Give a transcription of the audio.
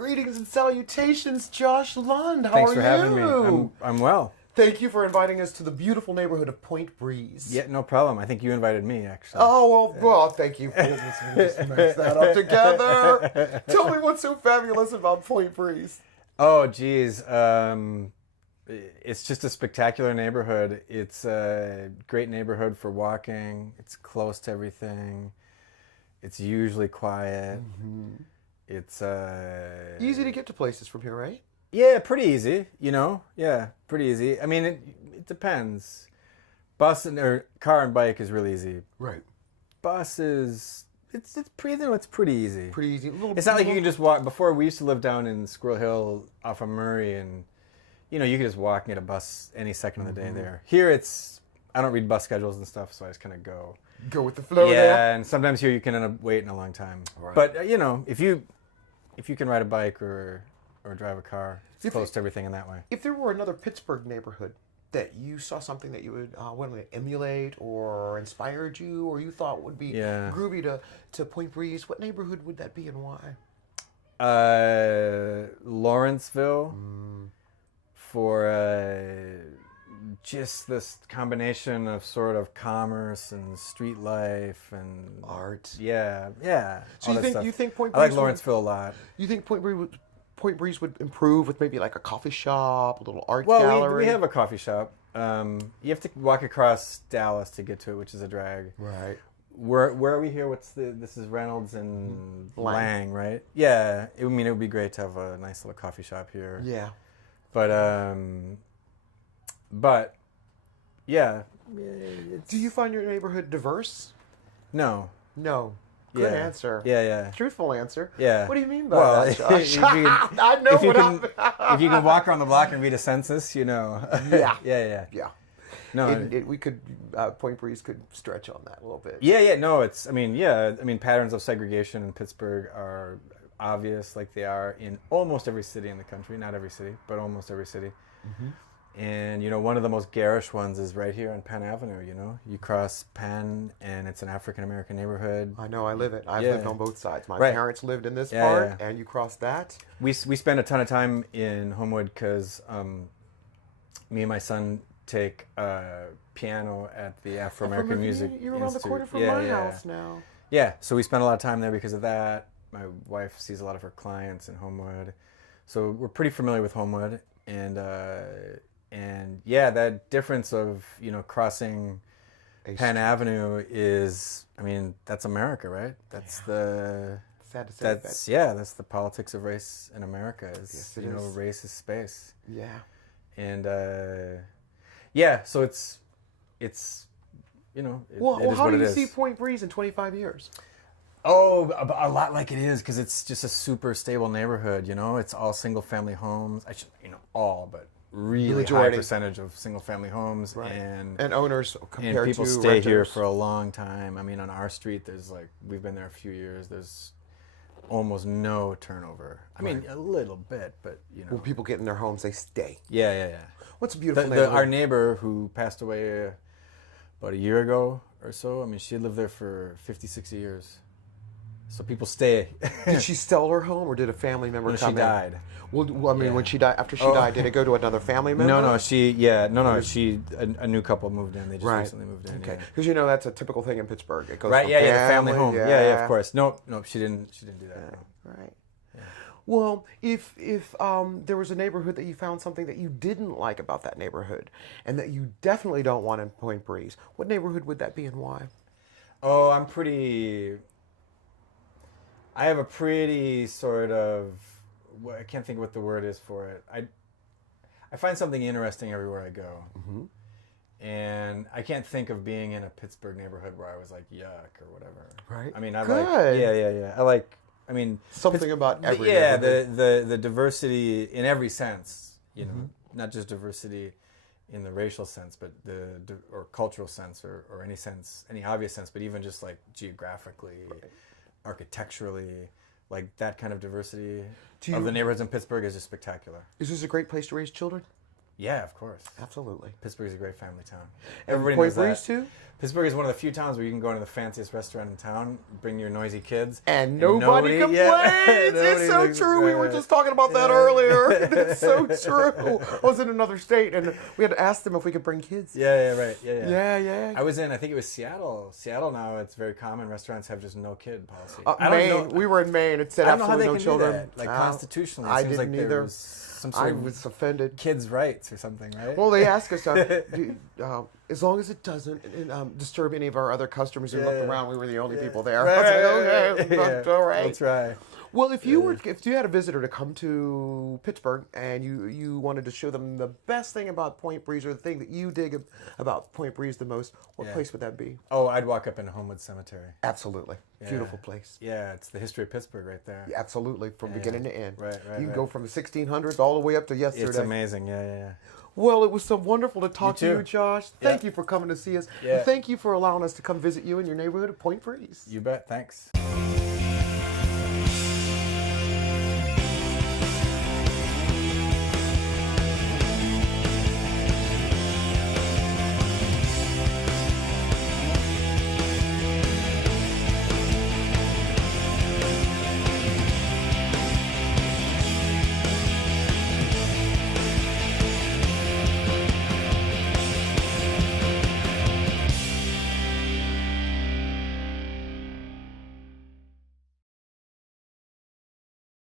Greetings and salutations, Josh Lund. How Thanks are for you? having me. I'm well. Thank you for inviting us to the beautiful neighborhood of Point Breeze. Yeah, no problem. I think you invited me, actually. Oh, well, thank you. Let's mix that up together. Tell me what's so fabulous about Point Breeze. Oh, geez. It's just a spectacular neighborhood. It's a great neighborhood for walking. It's close to everything. It's usually quiet. Mm-hmm. It's easy to get to places from here, right? Yeah, pretty easy. Yeah, pretty easy. I mean, it depends. Bus or car and bike is really easy. Right. Bus is it's pretty easy. Pretty easy. It's not like you can just walk. Before, we used to live down in Squirrel Hill off of Murray, and you could just walk and get a bus any second of the day there. Here, I don't read bus schedules and stuff, so I just kind of go with the flow. Yeah, there. and sometimes here you can end up waiting a long time. Right. But if you can ride a bike or drive a car, it's close to everything in that way. If there were another Pittsburgh neighborhood that you saw something that you would want to emulate or inspired you or you thought would be groovy to Point Breeze, what neighborhood would that be and why? Lawrenceville for just this combination of sort of commerce and street life and art. Yeah. So you think Point Breeze? I like Lawrenceville a lot. You think Point Breeze would improve with maybe like a coffee shop, a little art gallery? Well, we have a coffee shop. You have to walk across Dallas to get to it, which is a drag. Right. Where are we here? This is Reynolds and Lang, right? Yeah. It would be great to have a nice little coffee shop here. Yeah. But yeah. Do you find your neighborhood diverse? No. Good answer. Yeah. Truthful answer. Yeah. What do you mean by that, Josh? If you can walk around the block and read a census, Yeah. Yeah. No, we could Point Breeze could stretch on that a little bit. Yeah. No, patterns of segregation in Pittsburgh are obvious, like they are in almost every city in the country. Not every city, but almost every city. Mm-hmm. And one of the most garish ones is right here on Penn Avenue. You cross Penn, and it's an African American neighborhood. I know. I live it. I've lived on both sides. My parents lived in this part, and you cross that. We spend a ton of time in Homewood because me and my son take piano at the Afro American Music You're around the corner from my house now. Yeah, so we spend a lot of time there because of that. My wife sees a lot of her clients in Homewood, so we're pretty familiar with Homewood, and yeah, that difference of crossing Penn Avenue is, that's America, right? That's sad to say that's the politics of race in America. Is race is space. Yeah. And so it's well, how do you see Point Breeze in 25 years? Oh, a lot like it is, because it's just a super stable neighborhood. It's all single family homes. But really high percentage of single family homes, right. and owners compared to people stay renters. here for a long time. On our street, there's we've been there a few years. There's almost no turnover. A little bit, but when people get in their homes, they stay. Yeah. What's a beautiful neighborhood? Our neighbor who passed away about a year ago or so. She had lived there for 50, 60 years. So people stay. Did she sell her home, or did a family member come in? She died. Well, when she died, after she died, did it go to another family member? A new couple moved in. They just recently moved in. Okay, because that's a typical thing in Pittsburgh. It goes right. from The family home. Yeah, of course. No, she didn't do that. Yeah. No. Right. Yeah. Well, if there was a neighborhood that you found something that you didn't like about that neighborhood, and that you definitely don't want in Point Breeze, what neighborhood would that be and why? Oh, I have a pretty sort of, I can't think what the word is for it. I find something interesting everywhere I go. Mm-hmm. And I can't think of being in a Pittsburgh neighborhood where I was like, yuck, or whatever. Right. Good. I like, something about every the diversity in every sense, mm-hmm. not just diversity in the racial sense, but or cultural sense, or any sense, any obvious sense, but even just like geographically, architecturally, like that kind of diversity of the neighborhoods in Pittsburgh is just spectacular. Is this a great place to raise children? Yeah, of course. Absolutely. Pittsburgh is a great family town. And Everybody Point knows that. Breeze too? Pittsburgh is one of the few towns where you can go into the fanciest restaurant in town, bring your noisy kids. And nobody complains. It's so nobody true. We were just talking about that earlier. It's so true. I was in another state, and we had to ask them if we could bring kids. Right. Yeah. I think it was Seattle. Seattle now, it's very common. Restaurants have just no kid policy. Maine. We were in Maine. It said absolutely no children. Do that. Like constitutionally, it I seems didn't like either. there was some sort I of was offended. kids' rights or something, right? Well, they asked us, as long as it doesn't disturb any of our other customers who looked around, we were the only people there. I was like, okay, that's all right. That's right. Well, if you had a visitor to come to Pittsburgh and you wanted to show them the best thing about Point Breeze or the thing that you dig about Point Breeze the most, what place would that be? Oh, I'd walk up in Homewood Cemetery. Absolutely. Beautiful place. Yeah, it's the history of Pittsburgh right there. Yeah, absolutely, from beginning to end. Right. You can go from the 1600s all the way up to yesterday. It's amazing, yeah. Well, it was so wonderful to talk to you, Josh. Thank Yeah. you for coming to see us. Yeah. And thank you for allowing us to come visit you in your neighborhood of Point Breeze. You bet, thanks.